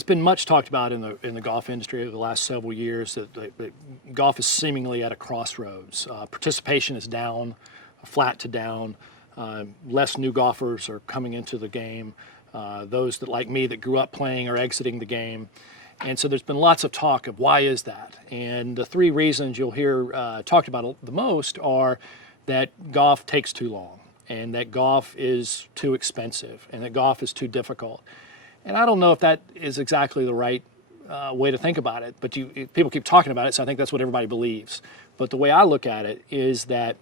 It's been much talked about in the golf industry over the last several years that golf is seemingly at a crossroads. Participation is down, flat to down. Less new golfers are coming into the game. Those that, like me, that grew up playing are exiting the game. And so there's been lots of talk of why is that? And the three reasons you'll hear talked about the most are that golf takes too long, and that golf is too expensive, and that golf is too difficult. And I don't know if that is exactly the right way to think about it, but people keep talking about it, so I think that's what everybody believes. But the way I look at it is that,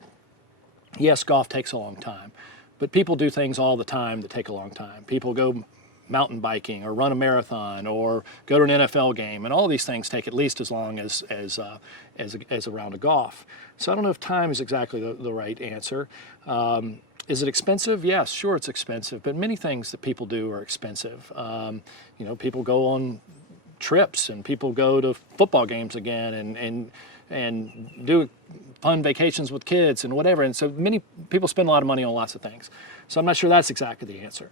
yes, golf takes a long time, but people do things all the time that take a long time. People go mountain biking or run a marathon or go to an NFL game, and all these things take at least as long as a round of golf. So I don't know if time is exactly the right answer. Is it expensive? Yes, sure, it's expensive, but many things that people do are expensive. People go on trips, and people go to football games again, and do fun vacations with kids and whatever. And so many people spend a lot of money on lots of things. So I'm not sure that's exactly the answer.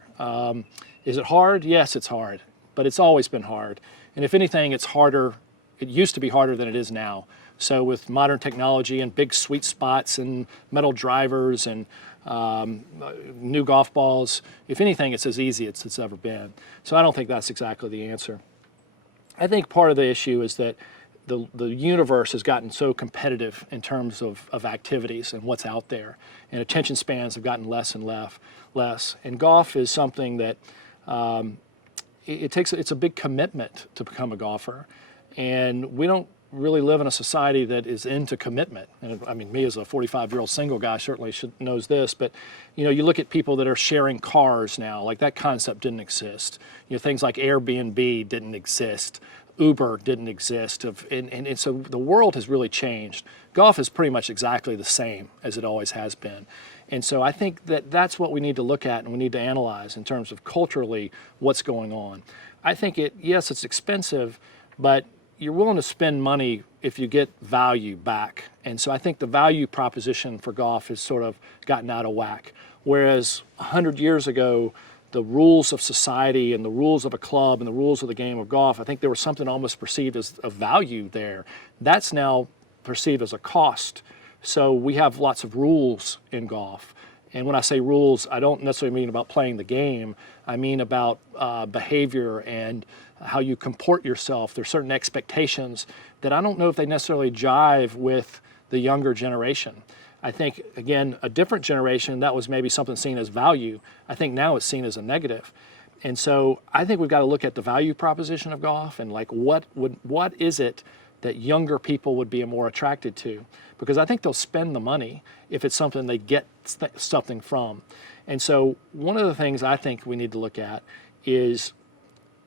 Is it hard? Yes, it's hard, but it's always been hard. And if anything, it's harder. It used to be harder than it is now. So with modern technology and big sweet spots and metal drivers and new golf balls, if anything, it's as easy as it's ever been. So I don't think that's exactly the answer. I think part of the issue is that the universe has gotten so competitive in terms of activities and what's out there, and attention spans have gotten less and less. And golf is something that it's a big commitment to become a golfer, and we don't really live in a society that is into commitment. And I mean, me as a 45-year-old single guy certainly knows this, but you look at people that are sharing cars now, like that concept didn't exist. Things like Airbnb didn't exist. Uber didn't exist, and so the world has really changed. Golf is pretty much exactly the same as it always has been. And so I think that's what we need to look at and we need to analyze in terms of culturally what's going on. I think yes, it's expensive, but you're willing to spend money if you get value back. And so I think the value proposition for golf has sort of gotten out of whack. Whereas 100 years ago, the rules of society and the rules of a club and the rules of the game of golf, I think there was something almost perceived as a value there. That's now perceived as a cost. So we have lots of rules in golf. And when I say rules, I don't necessarily mean about playing the game. I mean about behavior and how you comport yourself. There's certain expectations that I don't know if they necessarily jive with the younger generation. I think, again, a different generation, that was maybe something seen as value. I think now it's seen as a negative. And so I think we've got to look at the value proposition of golf and like what is it that younger people would be more attracted to? Because I think they'll spend the money if it's something they get something from. And so one of the things I think we need to look at is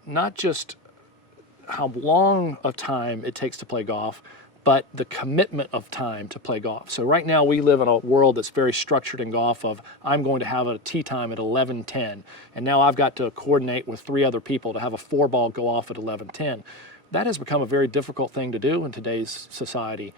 not just how long of time it takes to play golf, but the commitment of time to play golf. So right now we live in a world that's very structured in golf of I'm going to have a tee time at 11:10, and now I've got to coordinate with 3 other people to have a 4-ball go off at 11:10. That has become a very difficult thing to do in today's society.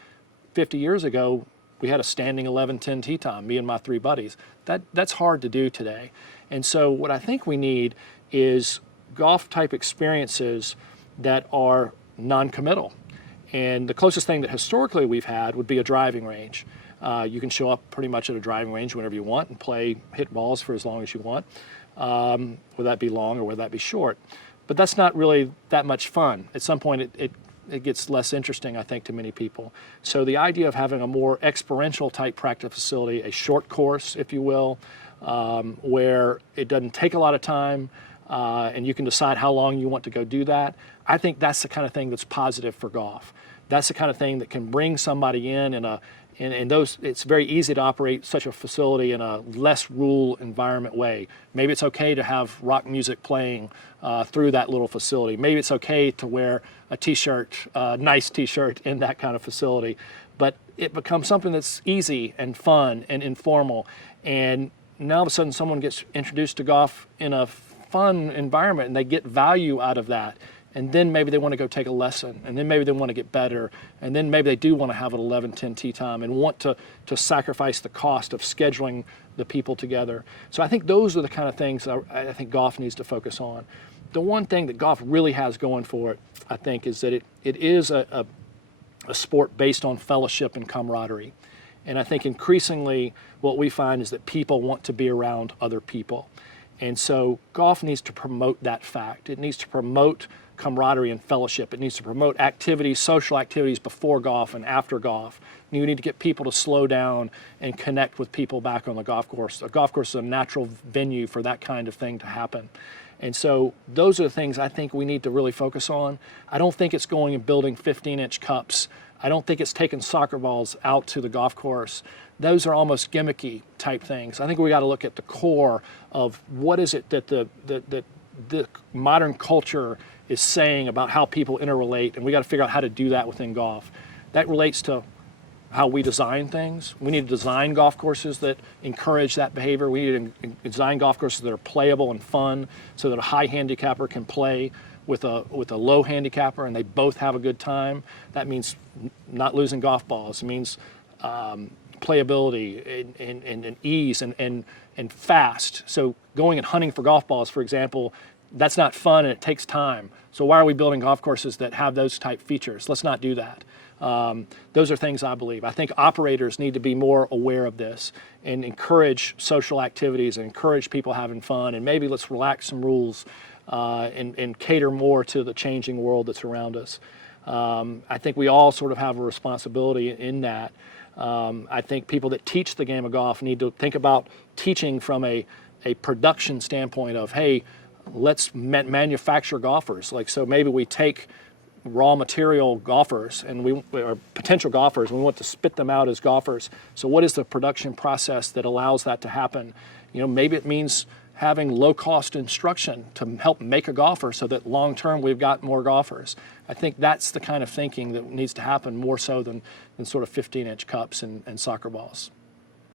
50 years ago, we had a standing 11:10 tee time, me and my 3 buddies. That's hard to do today. And so what I think we need is golf-type experiences that are non-committal. And the closest thing that historically we've had would be a driving range. You can show up pretty much at a driving range whenever you want and hit balls for as long as you want, whether that be long or whether that be short. But that's not really that much fun. At some point it gets less interesting, I think, to many people. So the idea of having a more experiential type practice facility, a short course, if you will, where it doesn't take a lot of time, and you can decide how long you want to go do that, I think that's the kind of thing that's positive for golf. That's the kind of thing that can bring somebody in it's very easy to operate such a facility in a less rule environment way. Maybe it's okay to have rock music playing through that little facility. Maybe it's okay to wear a t-shirt, a nice t-shirt in that kind of facility. But it becomes something that's easy and fun and informal. And now all of a sudden someone gets introduced to golf in a fun environment and they get value out of that. And then maybe they want to go take a lesson, and then maybe they want to get better, and then maybe they do want to have an 11:10 tee time and want to sacrifice the cost of scheduling the people together. So I think those are the kind of things I think golf needs to focus on. the one thing that golf really has going for it, I think, is that it is a sport based on fellowship and camaraderie. And I think increasingly what we find is that people want to be around other people. And so golf needs to promote that fact. It needs to promote camaraderie and fellowship. It needs to promote activities, social activities before golf and after golf. You need to get people to slow down and connect with people back on the golf course. A golf course is a natural venue for that kind of thing to happen. And so those are the things I think we need to really focus on. I don't think it's going and building 15-inch cups. I don't think it's taking soccer balls out to the golf course. Those are almost gimmicky type things. I think we got to look at the core of what is it that the modern culture is saying about how people interrelate, and we got to figure out how to do that within golf. That relates to how we design things. We need to design golf courses that encourage that behavior. We need to design golf courses that are playable and fun so that a high handicapper can play with a low handicapper and they both have a good time. That means not losing golf balls. It means playability and ease and fast. So going and hunting for golf balls, for example, that's not fun and it takes time. So why are we building golf courses that have those type features? Let's not do that. Those are things I believe. I think operators need to be more aware of this and encourage social activities and encourage people having fun, and maybe let's relax some rules and cater more to the changing world that's around us. I think we all sort of have a responsibility in that. I think people that teach the game of golf need to think about teaching from a production standpoint of, hey, let's manufacture golfers. Like, so maybe we take raw material golfers and or potential golfers, and we want to spit them out as golfers. So what is the production process that allows that to happen? You know, maybe it means having low-cost instruction to help make a golfer so that long-term we've got more golfers. I think that's the kind of thinking that needs to happen more so than sort of 15-inch cups and soccer balls.